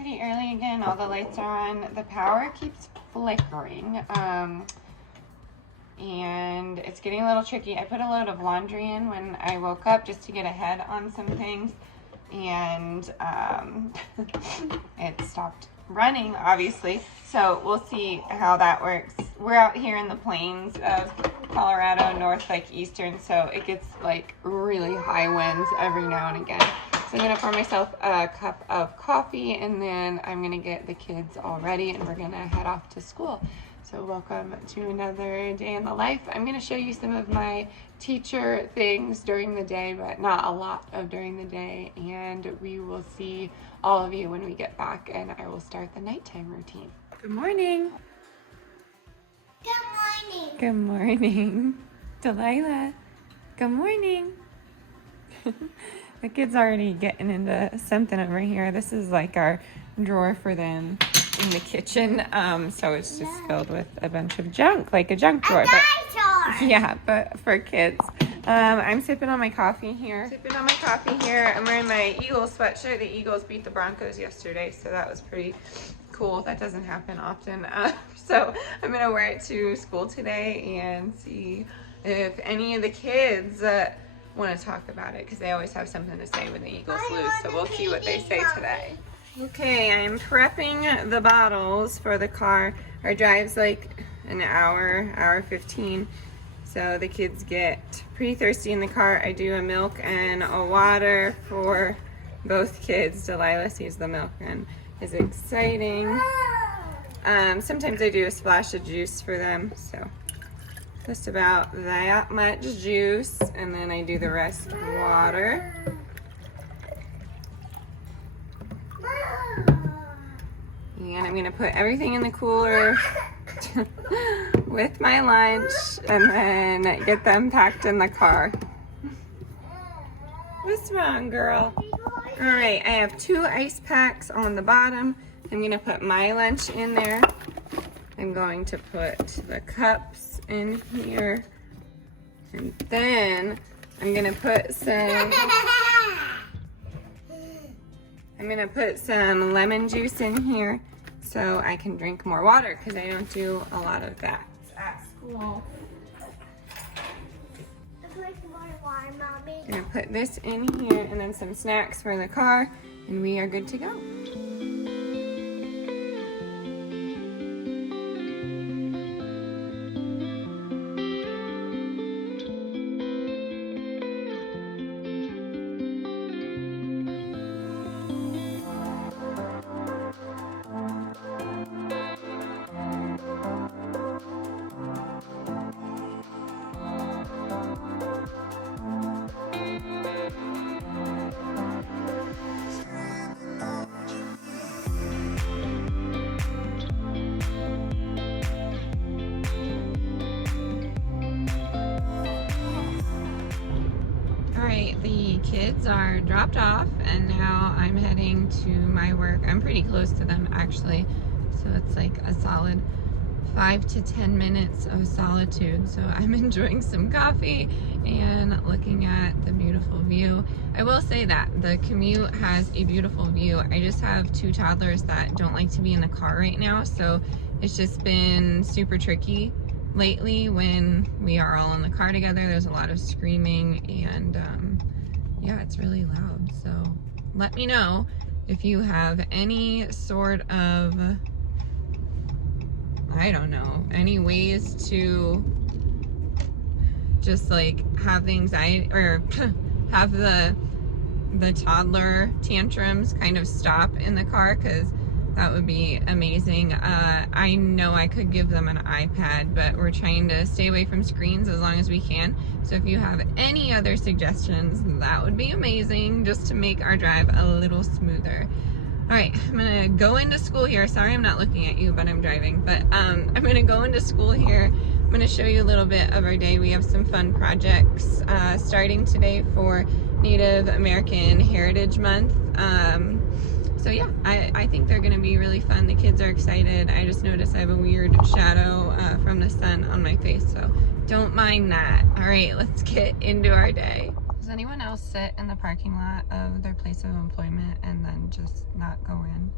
pretty early again. All the lights are on. The power keeps flickering. And it's getting a little tricky. I put a load of laundry in when I woke up just to get ahead on some things. And it stopped running, obviously. So we'll see how that works. We're out here in the plains of Colorado, north, like eastern, so it gets like really high winds every now and again. So I'm gonna pour myself a cup of coffee, and then I'm gonna get the kids all ready, and we're gonna head off to school. So welcome to another day in the life. I'm gonna show you some of my teacher things during the day, but not a lot of during the day, and we will see all of you when we get back, and I will start the nighttime routine. Good morning. Good morning. Good morning. Delilah. Good morning. The kids already getting into something over here. This is like our drawer for them in the kitchen. So it's just filled with a bunch of junk, like a junk drawer. Yeah, but for kids. I'm sipping on my coffee here. I'm wearing my Eagles sweatshirt. The Eagles beat the Broncos yesterday, so that was pretty cool. That doesn't happen often. So I'm gonna wear it to school today and see if any of the kids want to talk about it, because they always have something to say when the Eagles lose. So we'll see what they say today. Okay, I'm prepping the bottles for the car. Our drive's like an hour 15. So the kids get pretty thirsty in the car. I do a milk and a water for both kids. Delilah sees the milk and is exciting. Sometimes I do a splash of juice for them. So just about that much juice, and then I do the rest water. And I'm gonna put everything in the cooler with my lunch, and then get them packed in the car. What's wrong, girl? All right, I have 2 ice packs on the bottom. I'm gonna put my lunch in there. I'm going to put the cups in here, and then I'm gonna put some lemon juice in here so I can drink more water, because I don't do a lot of that at school. I'm gonna put this in here, and then some snacks for the car, and we are good to go. The kids are dropped off, and now I'm heading to my work. I'm pretty close to them, actually, so it's like a solid 5 to 10 minutes of solitude. So I'm enjoying some coffee and looking at the beautiful view. I will say that the commute has a beautiful view. I just have 2 toddlers that don't like to be in the car right now, so it's just been super tricky lately when we are all in the car together. There's a lot of screaming, and yeah, it's really loud. So let me know if you have any sort of, I don't know, any ways to just like have the anxiety, or have the toddler tantrums kind of stop in the car, because that would be amazing. I know I could give them an iPad, but we're trying to stay away from screens as long as we can. So if you have any other suggestions, that would be amazing, just to make our drive a little smoother. All right, I'm gonna go into school here. Sorry, I'm not looking at you, but I'm driving. But I'm gonna go into school here. I'm gonna show you a little bit of our day. We have some fun projects starting today for Native American Heritage Month. So yeah, I think they're gonna be really fun. The kids are excited. I just noticed I have a weird shadow from the sun on my face, so don't mind that. All right, let's get into our day. Does anyone else sit in the parking lot of their place of employment and then just not go in?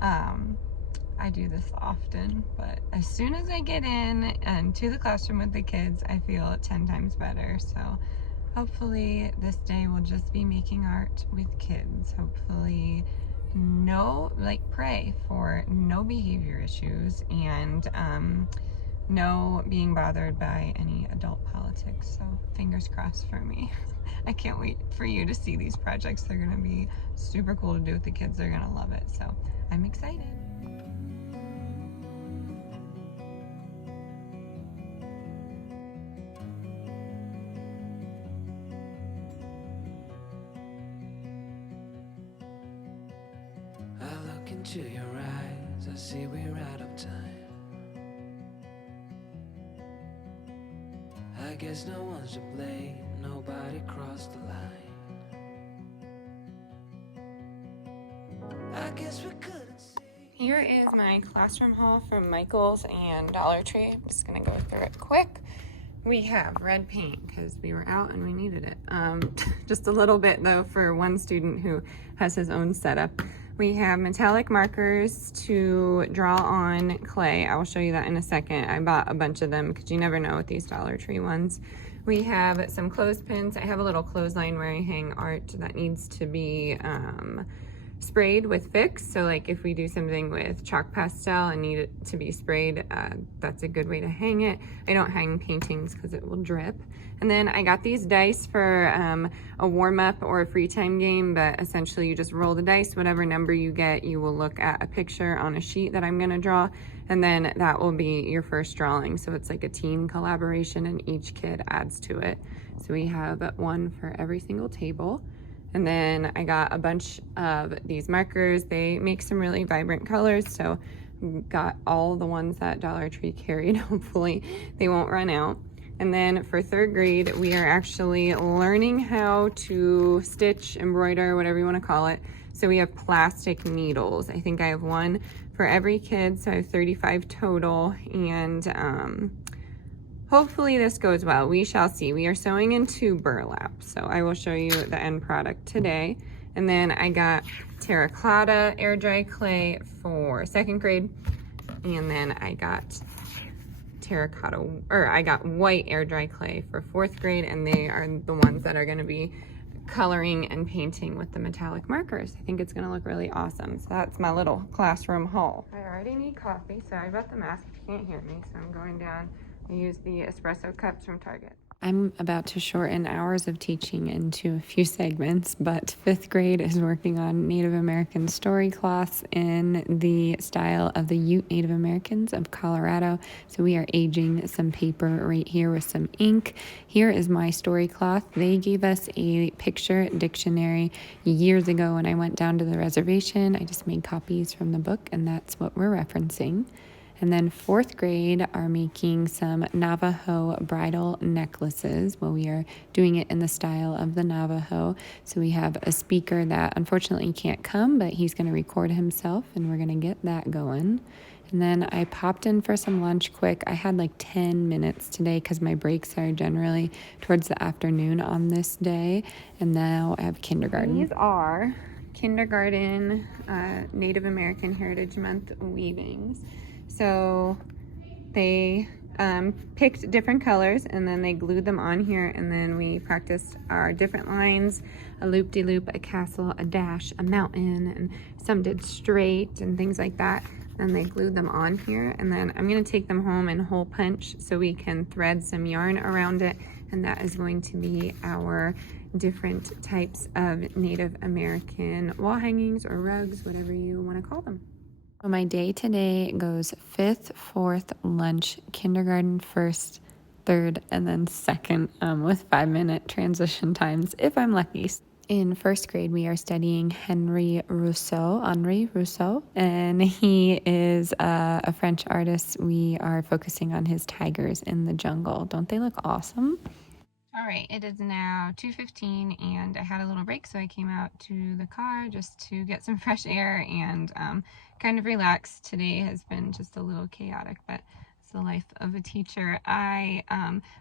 I do this often, but as soon as I get in and to the classroom with the kids, I feel 10 times better. So hopefully this day will just be making art with kids. Hopefully pray for no behavior issues and no being bothered by any adult politics. So fingers crossed for me. I can't wait for you to see these projects. They're gonna be super cool to do with the kids. They're gonna love it. So I'm excited. I look into your eyes, I see we're out of time. I guess no one's to blame, nobody crossed the line. I guess we couldn't see. Here is my classroom haul from Michael's and Dollar Tree. I'm just gonna go through it quick. We have red paint because we were out and we needed it. Just a little bit though for one student who has his own setup. We have metallic markers to draw on clay. I will show you that in a second. I bought a bunch of them because you never know with these Dollar Tree ones. We have some clothespins. I have a little clothesline where I hang art that needs to be sprayed with Fix. So like if we do something with chalk pastel and need it to be sprayed, that's a good way to hang it. I don't hang paintings because it will drip. And then I got these dice for a warm-up or a free time game, but essentially you just roll the dice. Whatever number you get, you will look at a picture on a sheet that I'm gonna draw, and then that will be your first drawing. So it's like a team collaboration and each kid adds to it. So we have one for every single table. And then I got a bunch of these markers. They make some really vibrant colors, so got all the ones that Dollar Tree carried. Hopefully they won't run out. And then for third grade, we are actually learning how to stitch, embroider, whatever you want to call it. So we have plastic needles. I think I have one for every kid, so I have 35 total. And hopefully this goes well. We shall see. We are sewing into burlap, so I will show you the end product today. And then I got terracotta air dry clay for second grade, and then I got I got white air dry clay for fourth grade, and they are the ones that are going to be coloring and painting with the metallic markers. I think it's going to look really awesome. So that's my little classroom haul. I already need coffee. Sorry about the mask if you can't hear me. So I'm going down. I use the espresso cups from Target. I'm about to shorten hours of teaching into a few segments, but fifth grade is working on Native American story cloths in the style of the Ute Native Americans of Colorado. So we are aging some paper right here with some ink. Here is my story cloth. They gave us a picture dictionary years ago when I went down to the reservation. I just made copies from the book, and that's what we're referencing. And then fourth grade are making some Navajo bridal necklaces. Well, we are doing it in the style of the Navajo. So we have a speaker that unfortunately can't come, but he's going to record himself, and we're going to get that going. And then I popped in for some lunch quick. I had like 10 minutes today because my breaks are generally towards the afternoon on this day. And now I have kindergarten. These are kindergarten Native American Heritage Month weavings. So they picked different colors, and then they glued them on here, and then we practiced our different lines, a loop-de-loop, a castle, a dash, a mountain, and some did straight and things like that. And they glued them on here, and then I'm going to take them home and hole punch so we can thread some yarn around it, and that is going to be our different types of Native American wall hangings or rugs, whatever you want to call them. So my day today goes fifth, fourth, lunch, kindergarten, first, third, and then second with 5-minute transition times if I'm lucky. In first grade, we are studying Henri Rousseau, and he is a French artist. We are focusing on his tigers in the jungle. Don't they look awesome? All right, it is now 2:15 and I had a little break, so I came out to the car just to get some fresh air and kind of relax. Today has been just a little chaotic, but the life of a teacher. I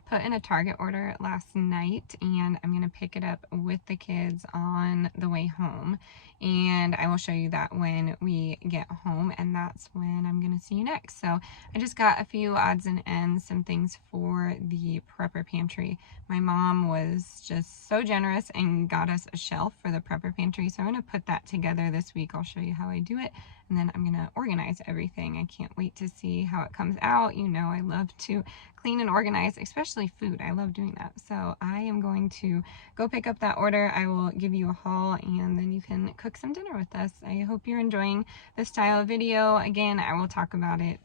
put in a Target order last night, and I'm going to pick it up with the kids on the way home. And I will show you that when we get home, and that's when I'm going to see you next. So I just got a few odds and ends, some things for the prepper pantry. My mom was just so generous and got us a shelf for the prepper pantry. So I'm going to put that together this week. I'll show you how I do it, and then I'm going to organize everything. I can't wait to see how it comes out. You know, I love to clean and organize, especially food. I love doing that. So I am going to go pick up that order. I will give you a haul, and then you can cook some dinner with us. I hope you're enjoying this style of video. Again, I will talk about it,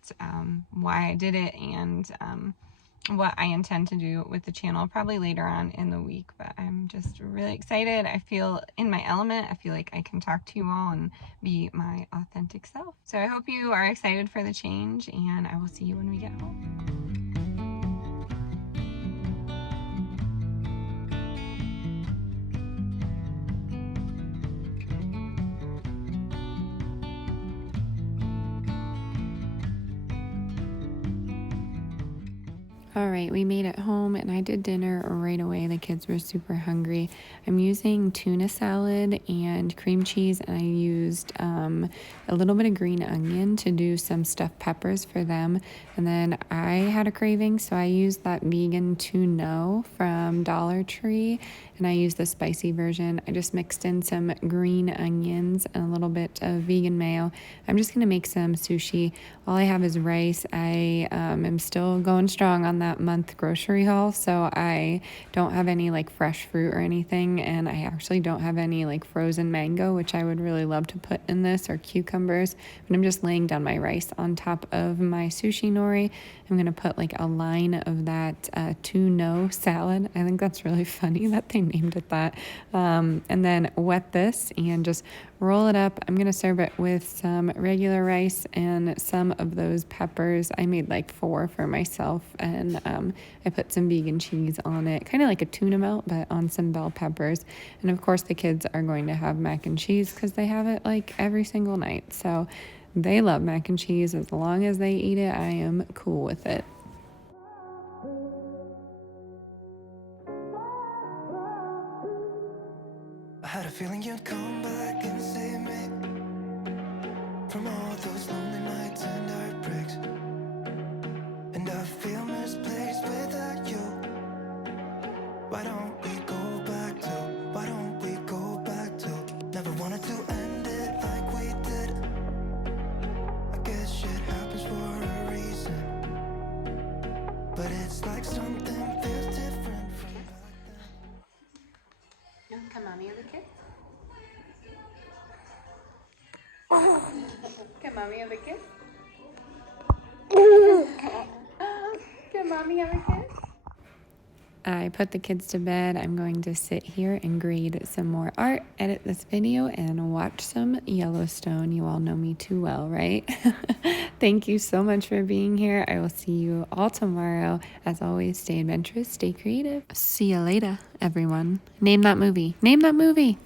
why I did it, and what I intend to do with the channel probably later on in the week. But I'm just really excited. I feel in my element. I feel like I can talk to you all and be my authentic self. So I hope you are excited for the change, and I will see you when we get home. All right, we made it home and I did dinner right away. The kids were super hungry. I'm using tuna salad and cream cheese, and I used a little bit of green onion to do some stuffed peppers for them. And then I had a craving, so I used that vegan tuna from Dollar Tree, and I used the spicy version. I just mixed in some green onions and a little bit of vegan mayo. I'm just gonna make some sushi. All I have is rice. I am still going strong on that month grocery haul, so I don't have any like fresh fruit or anything, and I actually don't have any like frozen mango, which I would really love to put in this, or cucumbers. But I'm just laying down my rice on top of my sushi nori. I'm gonna put like a line of that tuna salad. I think that's really funny that they named it that. And then wet this and just roll it up. I'm gonna serve it with some regular rice and some of those peppers. I made like 4 for myself, and I put some vegan cheese on it, kind of like a tuna melt, but on some bell peppers. And of course the kids are going to have mac and cheese because they have it like every single night. So they love mac and cheese. As long as they eat it, I am cool with it. I had a feeling you'd come back and save me from all those lonely nights and heartbreaks. And I feel misplaced without you. Why don't we go back to, why don't we go back to, never wanted to end it like we did. I guess shit happens for a reason, but it's like something feels different from back then. You want to come mommy have a kiss? Can mommy have a kiss? Can mommy have a kiss? I put the kids to bed. I'm going to sit here and grade some more art, edit this video, and watch some Yellowstone. You all know me too well, right? Thank you so much for being here. I will see you all tomorrow. As always, stay adventurous, stay creative. See you later, everyone. Name that movie. Name that movie.